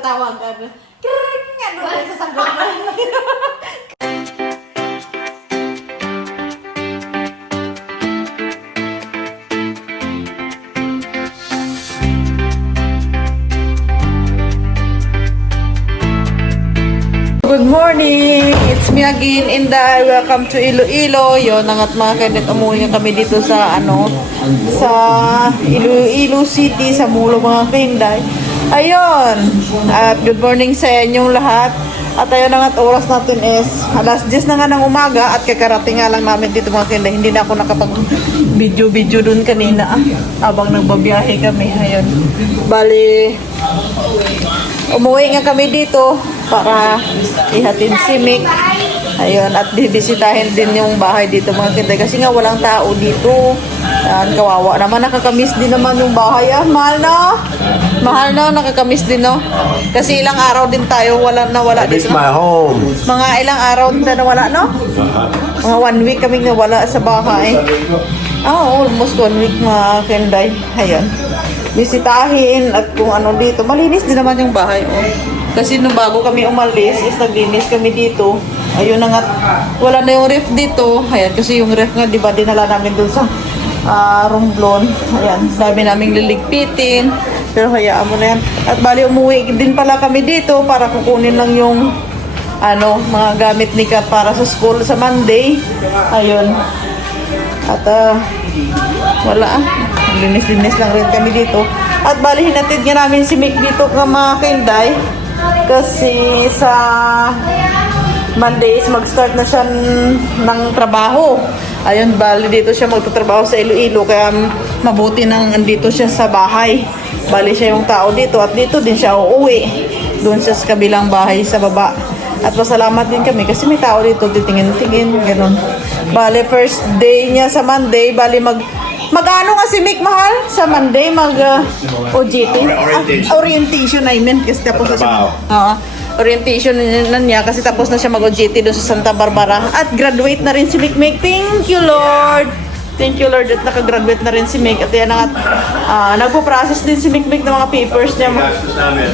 Tawagan. Kering! Ano ba sa sagot mo? Good morning! It's me again, Inday. Welcome to Iloilo. Yun, nangat mga kainet, umuwi nga kami dito sa sa Iloilo City, sa Mulo mga kainday. Ayun! At good morning sa inyong lahat. At ayun na nga, oras natin is alas 10 na nga ng umaga at kakarating nga lang namin dito mga kainday. Hindi na ako nakapag-video dun kanina habang nagbabiyahe kami. Ayun. Bali, umuwi nga kami dito para ihatid si Mick. Ayun, at bibisitahin din yung bahay dito mga kinday. Kasi nga walang tao dito. Kawawa naman, nakakamiss din naman yung bahay. Mahal no? Mahal no? Nakakamiss din no? Kasi ilang araw din tayo nawala dito. This is my home. Mga ilang araw din tayo nawala no? Mga 1 week kaming nawala sa bahay. Almost 1 week mga kinday. Ayun. Bisitahin at kung ano dito. Malinis din naman yung bahay. Kasi nung bago kami umalis, is naglinis kami dito. Ayun na nga, wala na yung ref dito. Ayan, kasi yung ref nga, di ba, dinala namin dun sa Romblon. Ayan, dami naming liligpitin. Pero hayaan mo na yan. At bali, umuwi din pala kami dito para kukunin lang yung mga gamit ni Kat para sa school sa Monday. Ayun. At wala linis-linis lang rin kami dito. At bali, hinatid nga namin si Mick dito ka mga kainday. Kasi sa Mondays, mag-start na siya ng trabaho. Ayun, bali dito siya magtatrabaho sa Iloilo. Kaya mabuti nang andito siya sa bahay. Bali siya yung tao dito. At dito din siya uuwi. Doon siya sa kabilang bahay sa baba. At pasalamat din kami kasi may tao dito. Titingin-tingin, gano'n. Bali, first day niya sa Monday. Bali, mag-ano nga si Mick, mahal? Sa Monday, OJT? Orientation, I mean. Kasi tapos na siya. Orientation na niya kasi tapos na siya mag-OJT doon sa Santa Barbara. At graduate na rin si Mick. Thank you, Lord! Thank you, Lord, at nakagraduate na rin si Mick. At yan nga, nagpo-process din si Mick ng mga papers niya. Gastos namin.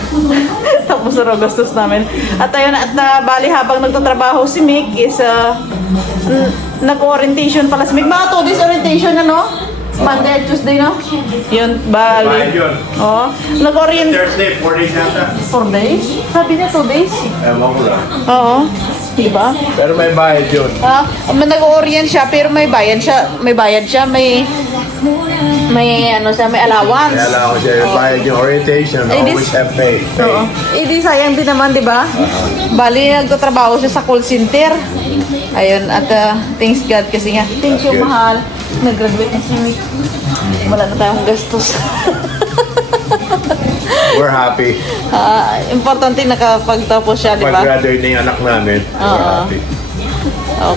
Tapos na gastos namin. At ayun, at bali habang nagtatrabaho si Mick is nag-orientation pala si Mick. Mga 2 days orientation Monday at Tuesday, no? Yun, bali. Bayad yun. Oo. Nag-orient... Thursday, 4 days yata. 4 days? Sabi niya 2 days? Ewan ko lang. Oo. Diba? Pero may bayad yun. Nag-orient siya, pero may bayad siya. May allowance. Kaya lang ako siya, bayad yung orientation, always have pay. Oo. Di sayang din naman, di ba? Bali, nagtatrabaho siya sa call center. Ayun, at thanks God kasi nga. Thank you, mahal. Nag-graduate na si Mick. Wala na tayong gastos. We're happy. Importante nakapagtapos siya, di ba? Pag-graduate na yung anak namin, we're happy.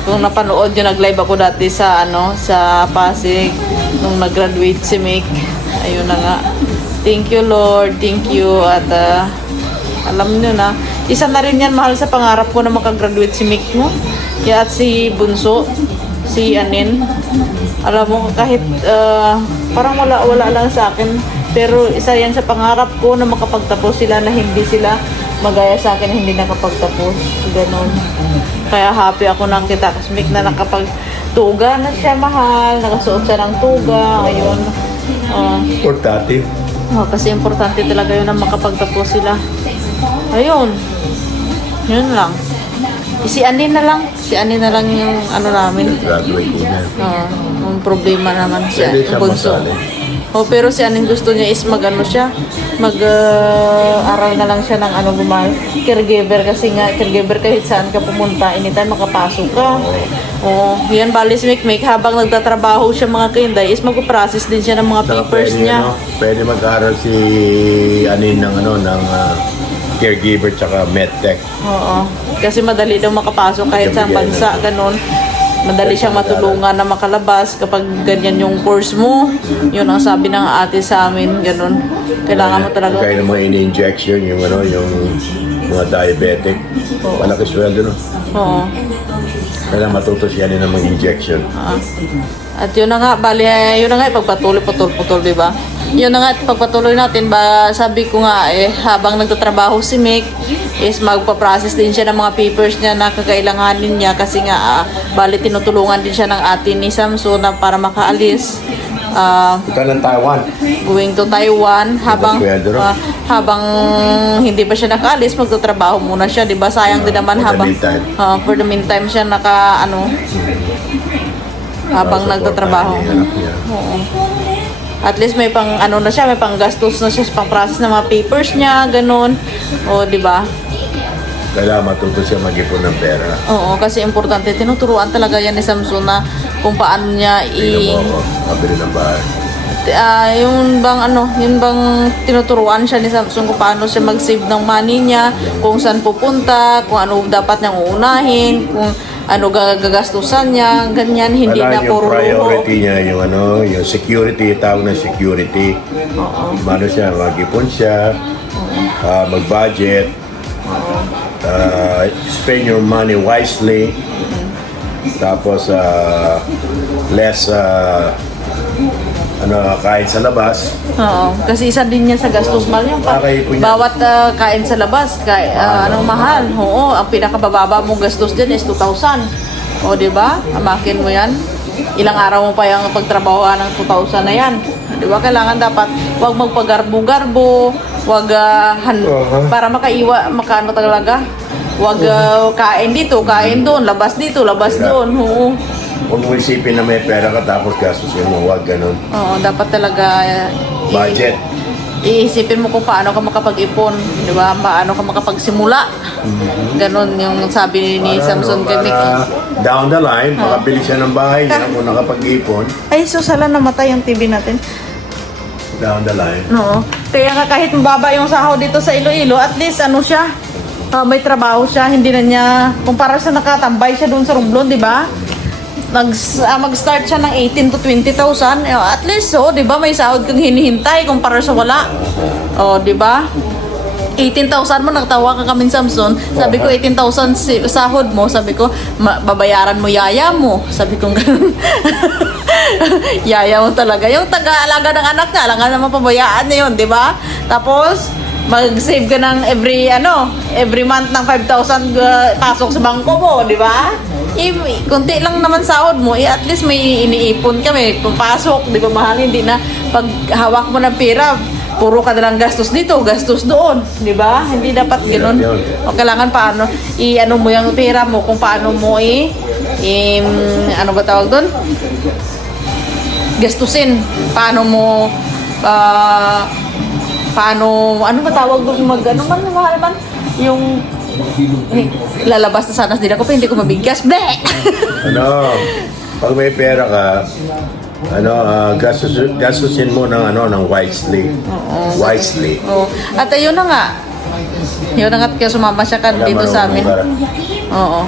Kung napanood yun, nag-live ako dati sa sa Pasig nung nag-graduate si Mick. Ayun na nga. Thank you, Lord. Thank you. At alam nyo na, isa na rin yan, mahal, sa pangarap ko na makagraduate si Mick mo. At si Bunso, si Anin. Alam mo, kahit parang wala lang sa akin. Pero isa yan sa pangarap ko na makapagtapos sila, na hindi sila magaya sa akin, hindi nakapagtapos. Ganon. Kaya happy ako nang kita. Kasi Mick na nakapagtuga na siya, mahal. Nakasuot siya ng tuga. Ayun. Importante. Kasi importante talaga yun na makapagtapos sila. Ayun. Yun lang. Si Anin na lang. Si Anin na lang yung namin. Graduate din yan. Yung problema naman siya. Pwede siya Bunso. masali. Pero si Anin gusto niya is mag-aral na lang siya ng caregiver. Kasi nga, caregiver kahit saan ka pumunta, anytime makapasok ka. Yan, bali si Mick, habang nagtatrabaho siya mga kainday, is mag-process din siya ng mga papers niya. Pwede mag-aral si Anin ng caregiver tsaka medtech. Oo. Kasi madali daw makapasok kahit sa bansa, ganun. Madali siyang matulungan na makalabas kapag ganyan yung course mo. Yun ang sabi ng ate sa amin, ganun. Kailangan mo talaga. Kaya naman in-injection yung mga diabetic. Malaki sweldo, no? Oo. Kaya matuto siya din ng mga injection. At yun na nga, bali, yun na nga, pagpatuloy, putol, di ba? Yun na nga, pagpatuloy natin, sabi ko nga, habang nagtatrabaho si Mick, is magpa-process din siya ng mga papers niya na kakailanganin niya kasi nga, bali, tinutulungan din siya ng ate ni Samson na para makaalis. Ito ng Taiwan. Going to Taiwan Sweldo, no? habang hindi pa siya nakaalis, magtatrabaho muna siya, 'di ba? Sayang din naman For the habang meantime. for the meantime siya habang nagtatrabaho. Oo. At least may pang na siya, may panggastos na siya, pang process ng mga papers niya, ganun. O, 'di ba? Kailangan matuto siya mag-ipon ng pera. Oo, kasi importante, tinuturuan talaga yan ni Samson na kung paano niya Tingnan mo ako, mabili ng bahay. yung bang tinuturuan siya ni Samson kung paano siya mag-save ng money niya, kung saan pupunta, kung ano dapat niyang uunahin, kung ano gagastusan niya, ganyan, hindi na Kailangan puro yung priority niya, yung security, tawag na security. Paano siya, mag-ipon siya, mag-budget, spend your money wisely, tapos less kain sa labas. Oo, kasi isa din yan sa gastos mahal yan. Kakaipon yan. Bawat kain sa labas, mahal. Oo, ang pinakabababa mong gastos din is 2,000. O, di ba? Amakin mo yan. Ilang araw mo pa yung pagtrabahoan ng 2,000 na yan. Di ba? Kailangan dapat huwag magpagarbo-garbo, huwag para makaano talaga. Huwag kain dito, kain doon, labas dito, labas doon. Oo. Huwag mo isipin na may pera ka tapos gastusin mo, huwag ganun. Oo, dapat talaga Budget. iisipin mo kung paano ka makapag-ipon, di ba? Paano ka makapagsimula. Ganon yung sabi ni Samson kay Mick. Down the line, makabili siya ng bahay niya kung nakapag-ipon. Ay, sala namatay yung TV natin. Down the line. Oo. Kaya nga kahit mababa yung sahod dito sa Iloilo, at least siya, may trabaho siya, hindi na niya, kumpara sa nakatambay siya doon sa Romblon, di ba? Mag-start siya ng 18 to 20,000. At least, di ba, may sahod kang hinihintay kumpara sa wala. Di ba? 18,000 mo, nagtawa ka kami Samson. Sabi ko, 18,000 sahod mo. Sabi ko, babayaran mo yaya mo. Sabi ko, ganun. Yaya mo talaga. Yung taga-alaga ng anak niya, alangan naman pabayaan niya yun, di ba? Tapos, mag-save ka ng every month ng 5,000 pasok sa bangko mo, di ba? Kunti lang naman sahod mo, at least may iniipon ka, may papasok, di ba mahal? Hindi na pag hawak mo ng pera, puro ka nalang gastos dito, gastos doon, di ba? Hindi dapat ganoon. O kailangan paano, mo yung pera mo, kung paano mo ano ba tawag doon? Gastusin. Paano mo, ano ba tawag doon, yung lalabas na sana din ako, pero hindi ko mabigkas. Bleh! Pag may pera ka, gastusin mo ng wisely. Wisely. Oo. At ayun na nga. Yun na nga, kaya sumama siya dito sa amin. Oo.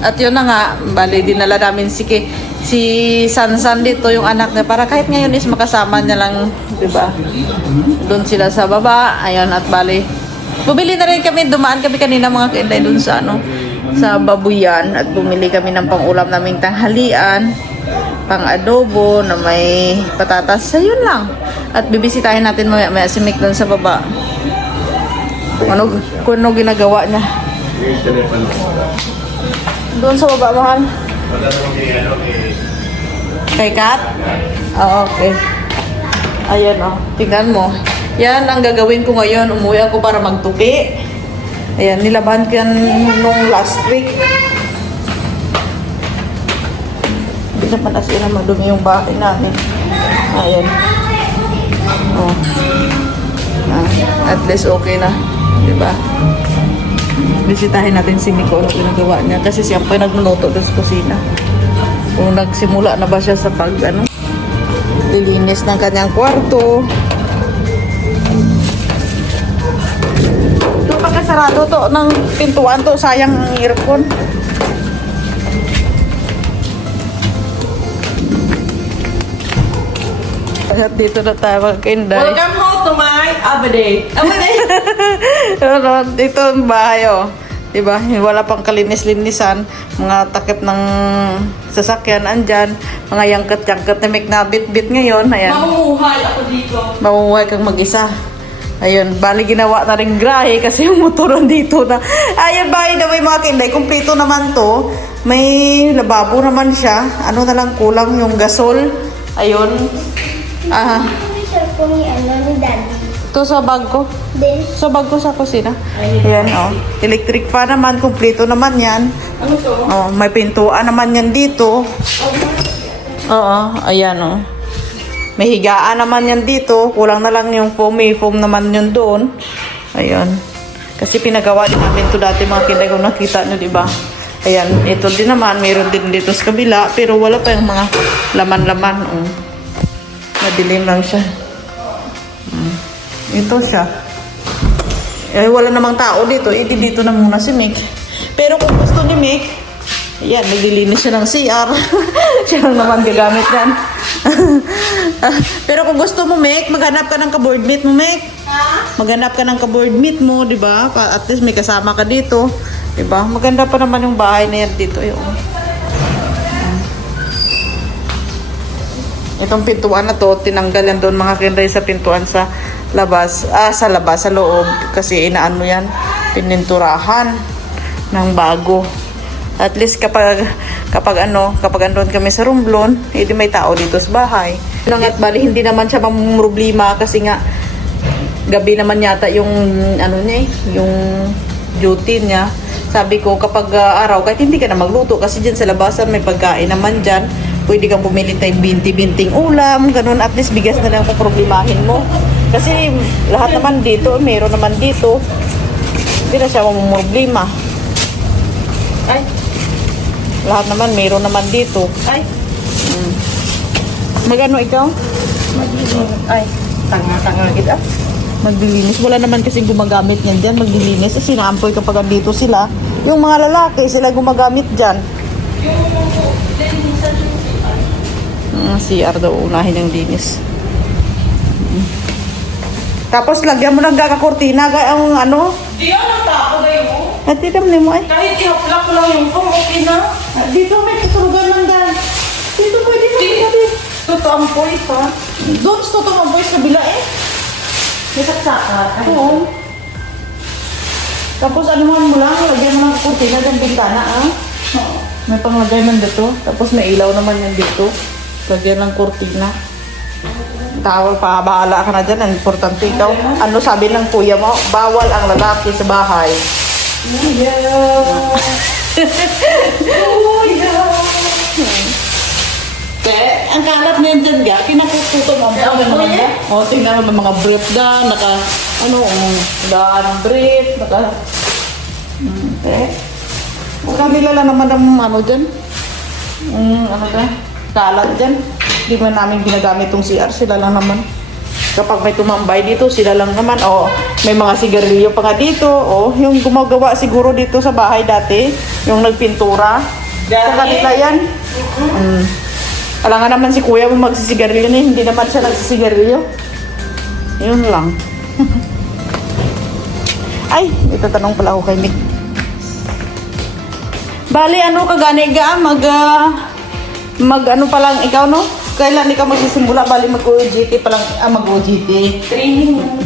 At yun na nga, bali, dinala namin si Sansan dito, yung anak niya, para kahit ngayon is makasama niya lang, di ba? Doon sila sa baba, ayun, at bali. Bumili na rin kami, dumaan kami kanina mga kainday doon sa sa Babuyan, at bumili kami ng pang-ulam naming tanghalian, pang-adobo na may patatas, ayun lang. At bibisitahin natin maya si Mick doon sa baba. Kung ano ginagawa niya. Doon sa baba, mahal. Kay Kat? Oo, okay. Ayan, tingnan mo. Yan ang gagawin ko ngayon. Umuwi ako para magtupi. Ayan, nilaban ko yan nung last week. Hindi naman as in madumi yung bahay namin. Ayan. At least okay na. Diba? Bisitahin natin si Miko, ano ginagawa niya. Kasi siya pa yung nagluluto doon sa kusina. Kung nagsimula na ba siya sa lilinis ng kanyang kwarto. Ito pagkasarado to ng pintuan to, sayang ang earphone. At dito na tayo magkinday. Welcome home to my Abade. Dito ang bahay, Diba? Wala pang kalinis-linisan. Mga takip ng sasakyan andyan. Mga yangkat-yangkat na may nabit-bit ngayon. Ayan. Mamuhay ako dito. Mamuhay kang mag-isa. Ayun, bali ginawa na rin grahe kasi yung motor nandito na. Ayun, by the way mga kinday, kumpleto naman to. May lababo naman siya. Ano na lang kulang yung gasol. Ayun. May cellphone ni ni Daddy. Ito sa bag ko. Then, Sa bag ko sa kusina. Ayan, oh. Electric pa naman, kumpleto naman yan. Ano to? Oh, may pintuan naman yan dito. Oo, ayan, oh. May higaan naman yan dito. Kulang na lang yung foam. May foam naman yun doon. Ayan. Kasi pinagawa din namin ito dati mga kinday kung nakita nyo, diba? Ayan, ito din naman. Mayroon din dito sa kabila. Pero wala pa yung mga laman-laman. Oh. Madilim lang siya. Ito siya. Eh, wala namang tao dito. Eh, dito na muna si Mick. Pero kung gusto ni Mick, ayan, naglilinis siya ng CR. Siya lang naman gagamit yan. Pero kung gusto mo, Mick, maghanap ka ng ka-board meet mo, Mick. Maghanap ka ng ka-board meet mo, di ba? At least may kasama ka dito. Di ba? Maganda pa naman yung bahay na yan dito. Yung. Itong pintuan na to, tinanggal yan doon mga kinday sa pintuan sa labas. Sa labas, sa loob. Kasi inaano yan, pininturahan ng bago. At least kapag andun kami sa Romblon, hindi may tao dito sa bahay. At bali, hindi naman siya problema kasi nga gabi naman yata yung ano niya, yung duty niya. Sabi ko kapag araw, kahit hindi ka na magluto kasi dyan sa labasan may pagkain naman dyan. Pwede kang bumili tayong binti-binting ulam, ganun. At least bigas na lang kung problemahin mo. Kasi lahat naman dito, meron naman dito. Hindi na siya problema. Ay, lahat naman, meron naman dito. Ay. Magano ikaw? Maglilinis. Ay, tanga-tanga kita. Maglilinis. Wala naman kasing gumagamit niyan dyan. Maglilinis. Kasi naampoy kapag dito sila. Yung mga lalaki, sila gumagamit dyan. CR daw, unahin ng linis. Tapos lagyan mo ng kakakortina. Ang ano? Di ano tako na yun. At titam mo ay. Kahit i-uplock ko lang yung phone, okay na. Dito may kasurugan ng dan. Dito pwede na pwede. Totoo ang point ha. Doon sa totoo ang boys kabila eh. May saksaka. Oo. Tapos ano mo lang, lagyan mo ng kurtina ng bintana ah. May panglagay man dito. Tapos may ilaw naman yan dito. Lagyan ng kurtina. Tawag pa, bahala ka na dyan. Ang importante ikaw. Ano sabi ng kuya mo? Bawal ang lalaki sa bahay. Kaya, ang kalat na yan dyan ga, kinakututo mo. O, tingnan mo mga brief da, daan brief, kanila lang naman ang dyan. Kalat dyan. Hindi man namin ginagamit tong CR, sila lang naman. Kapag may tumambay dito, sila lang naman. O, may mga sigarilyo pa nga dito. O, yung gumagawa siguro dito sa bahay dati, yung nagpintura. Sa kanila yan. Alam nga naman si kuya mo magsisigarilyo na, hindi naman siya nagsisigarilyo. Yun lang. Ay, itatanong pala ako kay Mick. Bali, ano ka gani ga? Mag ano pa lang ikaw, no? Kailan ikaw magsisimula? Bali, mag-OJT pa lang, mag-OJT.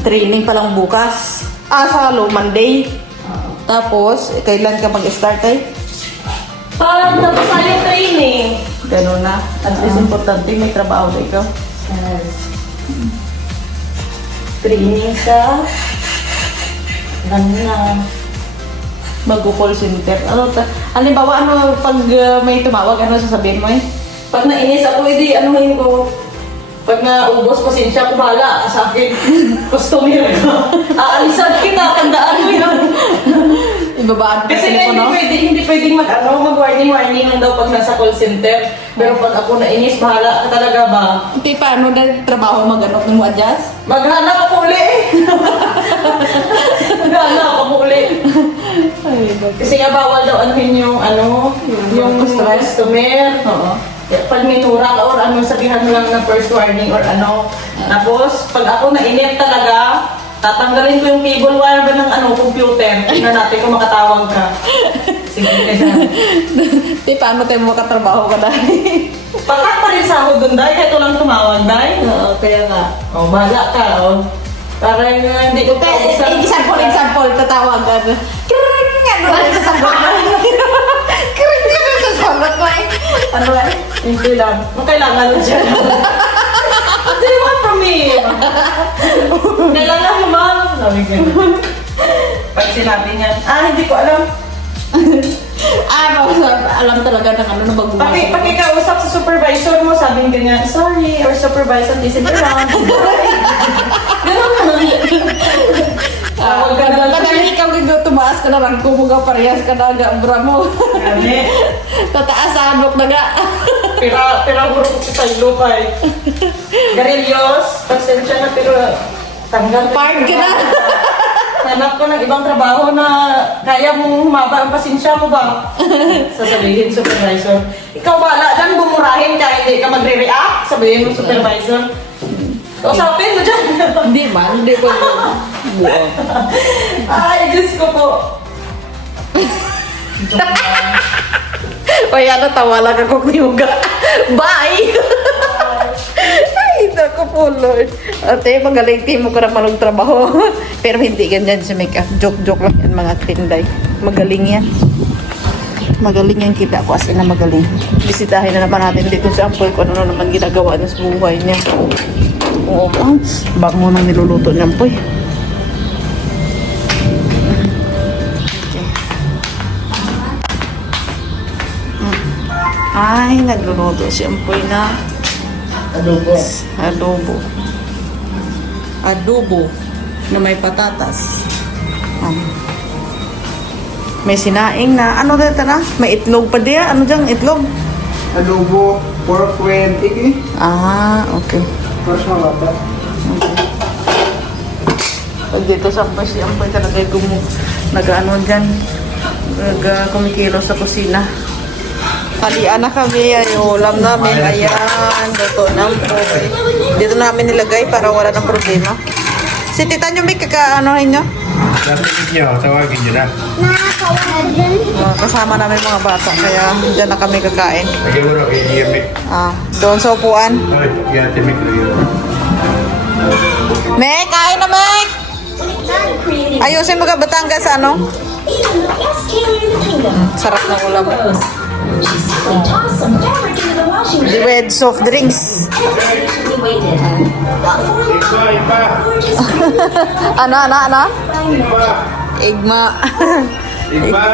Training pa lang bukas. Sa Monday. Tapos, kailan ka mag-start ay? Parang tapos na yung training. Ganun na. At least importante, may trabaho na ikaw. Training sa... Ano na... Mag-call center. Halimbawa, pag may tumawag, ano sasabihin mo eh? Pag nainis ako, edi anuhin ko. Pag naubos, pasensya ko, bahala ka sa akin. Customer ka. Aalisan kita, tandaan mo yun. Ibabaan pa Kasi sila ko, no? hindi pwedeng mag-warning lang daw pag nasa call center. Pero pag ako nainis, bahala ka talaga ba? Okay, paano na trabaho mag-ano mo adjust? Maghanap ako uli. Maghanap ako uli. Kasi nga bawal daw anuhin yung yung customer. Oo. Pag minura ka or sabihan mo lang na first warning or ano. Tapos, pag ako nainip talaga, Tatanggalin ko yung cable wire ba ng computer. Tingnan natin kung makatawag ka. Sige, kaya. Di, paano tayo makatrabaho ka dahil? Pakat pa rin sahod doon, Day. Kahit walang tumawag, Day. Oo, kaya nga. Bahala ka, Para hindi ko Example, tatawagan. Kring! Ano ba yung sasagot mo? Kring! Ano yung sasagot mo eh? Ano ba? Hindi lang. Kailangan lang siya. What do you want from me? Kailangan mo, ma'am. Sabi ko. Pag sinabi niya, hindi ko alam. Alam talaga ng ano na magbubuhay. Pakikausap sa supervisor mo, sabi niya ganyan, sorry, our supervisor isn't around. Ganun naman. Tawag ka na lang. Kadali ikaw kung tumaas ka na lang, kumuga parehas ka na aga mo. Kami, Tataas sa abok na ga. pira huruf ko sa ilo pa eh. Garillos, pasensya na pero tanggal. Part ka na. Hanap ko ng ibang trabaho na kaya mong humaba ang pasensya mo ba? Sasabihin supervisor. Ikaw bala dyan, bumurahin ka, hindi ka magre-react. Sabihin mo supervisor. Kausapin mo dyan. Hindi man, hindi ko buo. Ay, Diyos ko po. O yan, tawa lang ako kuyuga. Bye! Ay, naku po, Lord. Ate, magaling team mo ka na malong trabaho. Pero hindi ganyan si makeup. Joke-joke lang yan, mga tinday. Magaling yan. Magaling yan, kita ko as in na magaling. Bisitahin na naman natin dito sa Ampoy kung ano na naman ginagawa niya sa buhay niya. Oo, baka mo nang niluluto niya, Ampoy. Ay, nagluluto si Ampoy na adobo na may patatas. May sinaing na ano dito na? May itlog pa diya. Ano dyan? Itlog? Adobo, pork with egg. Okay. First na bata. Pag dito sa Ampoy, si Ampoy talaga nag-ano dyan. Kumikilo sa kusina. Halian na kami, ay ulam namin, ayan, luto ng Ampoy. Dito namin nilagay para wala ng problema. Si Tita nyo, may kakaanohin nyo? Narinig niyo, tawagin niyo na. Kasama namin mga bata, kaya dyan na kami kakain. Lagyan mo na kay Yamik. Doon sa upuan. Ay, Yate Mik na yun. Mek, kain na, Mek! Ayusin mo ka Batangas, ano? Sarap ng ulam. With soft drinks. Iba! Ano? Iba! Igma. Iba!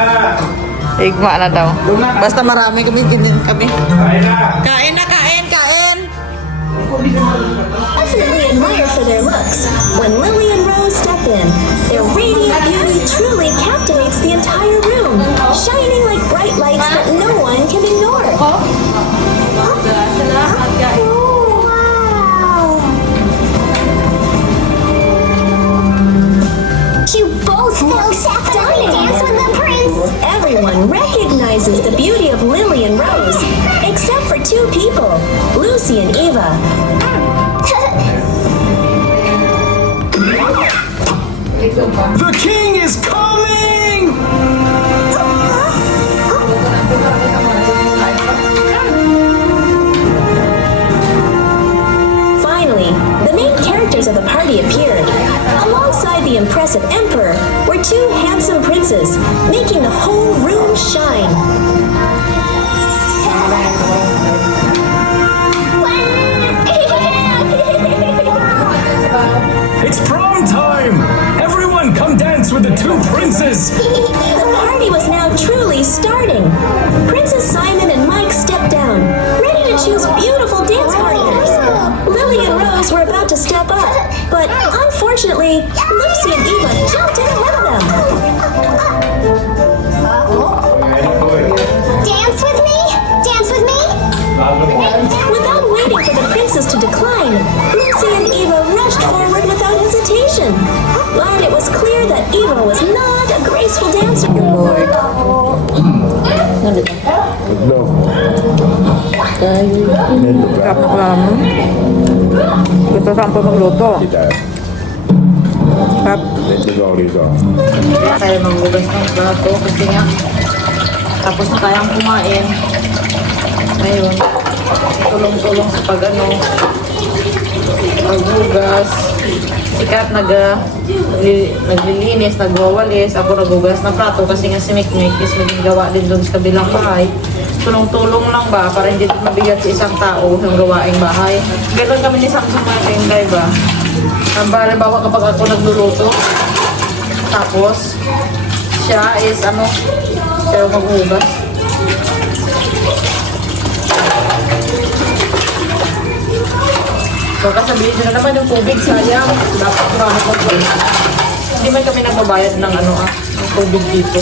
Igma na daw. Basta marami kami, ganyan kami. Kain na! Kain na, kain! Definitely admired for their looks. When Lily and Rose step in, their radiant beauty truly captivates the entire room, shining like bright lights that no one can ignore. Oh, wow. You both look stunning. Dance with the prince. Everyone recognizes the beauty of Lily and Rose, except for two people, Lucy and Eva. The king is coming! Finally, the main characters of the party appeared. Alongside the impressive emperor were two handsome princes, making the whole room shine. It's prom time! Everyone come dance with the two princes! The party was now truly starting. Princess Simon and Mike stepped down, ready to choose beautiful dance partners. Lily and Rose were about to step up, but unfortunately, Lucy and Eva jumped in ahead of them. Dance with me? Dance with me? Without waiting for the princess to decline, Lucy and Eva rushed forward without hesitation. But it was clear that Eva was not a graceful dancer. Gusto saan po magluto? Pap. Then take all these off. Kaya tayo maghugas ng plato kasi nga tapos na tayong kumain. Ngayon, tulong-tulong sa paghugas. Sikat naglilinis, nagwawalis. Ako naghugas ng plato kasi nga si Mikmik is naging gawa din doon sa kabilang bahay. Tulong-tulong lang ba para hindi mabigat sa isang tao yung gawaing bahay. Ganon kami ni Samsung mga tinday ba. Halimbawa kapag ako nagluluto, tapos siya is siya yung maghugas. Baka sabihin nyo na naman yung tubig, sayang. Dapat marami ko po. Hindi man kami nagbabayad ng ng tubig dito.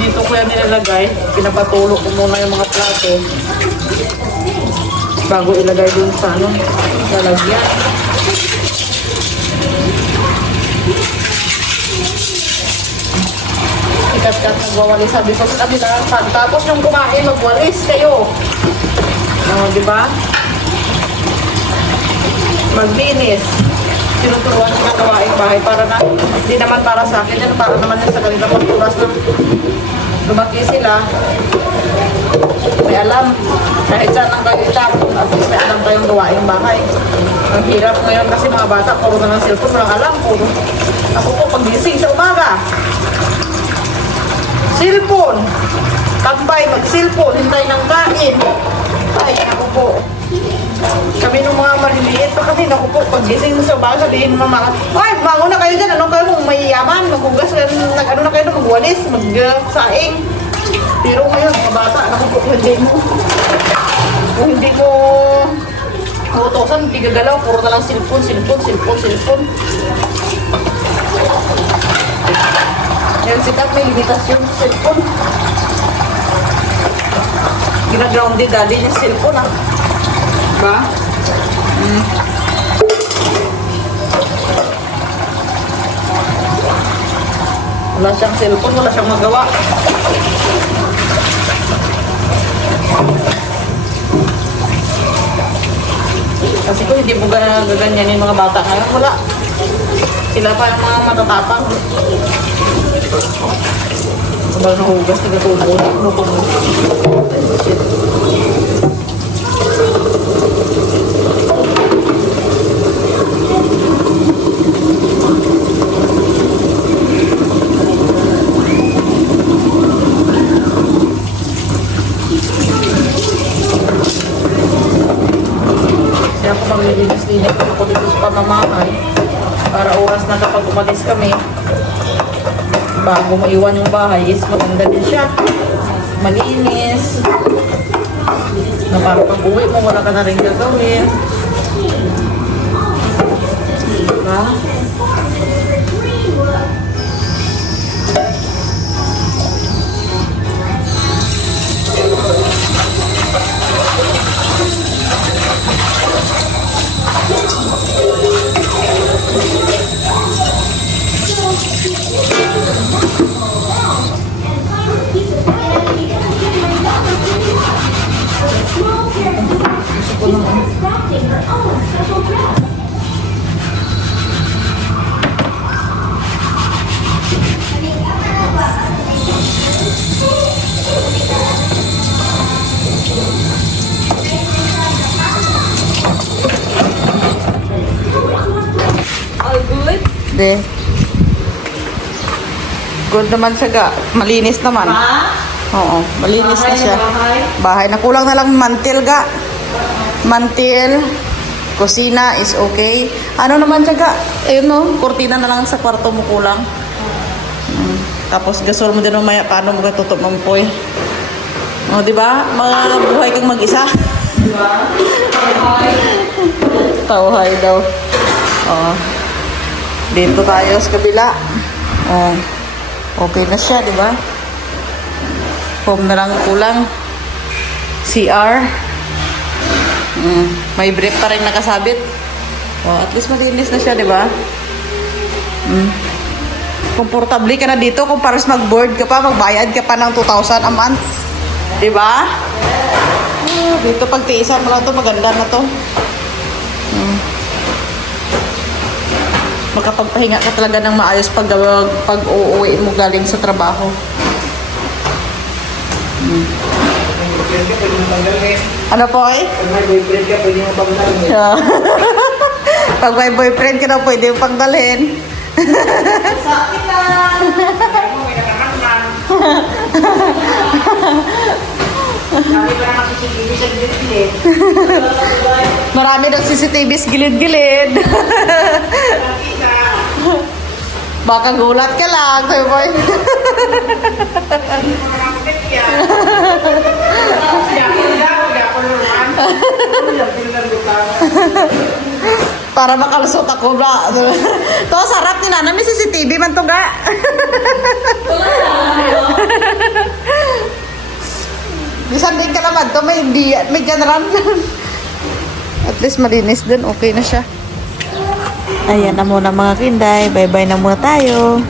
Dito ko yan nilalagay. Pinapatulog ko muna yung mga plato. Bago ilagay dun sa lalagyan. Ikat-kat nagwawalis. Sabi ko sa kanila, tapos yung kumain, magwalis kayo. Di ba? Maglinis. Tinuturuan ko ng gawaing bahay para na, hindi naman para sa akin, yan para naman yan sa kanila pagturas na lumaki sila. May alam. Kahit saan ang kayo itapon, at least may alam tayong gawaing bahay. Ang hirap ngayon kasi mga bata, puro na ng cellphone, walang alam. Puro. Ako po, pag-gising sa umaga, cellphone. Tambay, mag-cellphone, hintay ng kain. Ay, ako po. Kami nung mga maliliit pa kasi, naku po, pag-gising sa umaga, sabihin ng mga, ay, bango na kayo dyan, anong kayo mong mayayaman, maghugas, na kayo na magwalis, mag-saing. Pero ngayon, mga bata, naku po, kung hindi mo utosan, hindi gagalaw, puro na lang cellphone. Yan sikat, may limitasyon sa cellphone. Gina-grounded daddy yung cellphone Ba? Wala siyang cellphone, wala siyang magawa. Kasi kung hindi mo gaganyan yung mga bata ngayon, wala. Sila pa yung mga matatapang. Sabal na hugas, nagatubo. Kaya ako maglilinis-linis ako dito sa pamamahay para oras na kapag umalis kami bago maiwan yung bahay is maganda din siya, malinis na para pag uwi mo wala ka na rin gagawin, diba? De. Good naman siya ga. Malinis naman. Oo, malinis na siya. Bahay na kulang na lang mantil ga. Mantil. Kusina is okay. Ano naman siya ga? Ayun no, kurtina na lang sa kwarto mo kulang. Tapos gasol mo din mamaya paano mo katutok mampoy. O, di ba? Mabuhay kang mag-isa. Di ba? Tawhay daw. Oo. Dito tayo sa kabila. Oh. Okay na siya, di ba? Home na lang kulang. CR. May brief pa rin nakasabit. Oh, at least malinis na siya, di ba? Komportable ka na dito kung pares mag-board ka pa, magbayad ka pa ng 2,000 a month. Di ba? Oh, dito pagtiisan mo lang to, maganda na to. makapagpahinga ka talaga ng maayos pag uuwi mo galing sa trabaho. Ano po eh? Pag may boyfriend ka, pwede mo pagdalhin. Pag may boyfriend ka na, pwede yung pagdalhin. Sa akin na. Mo may nakahanman. Sabi pa na CCTV sa gilid-gilid. Marami ng CCTV sa gilid-gilid. Baka gulat ka lang, Kuya Boy. Para makalusot ako ba? To, sarap ni Nana. May CCTV man to ga. Bisan din ka naman to. May ganran. At least malinis din. Okay na siya. Ayan na muna mga kinday. Bye-bye na muna tayo.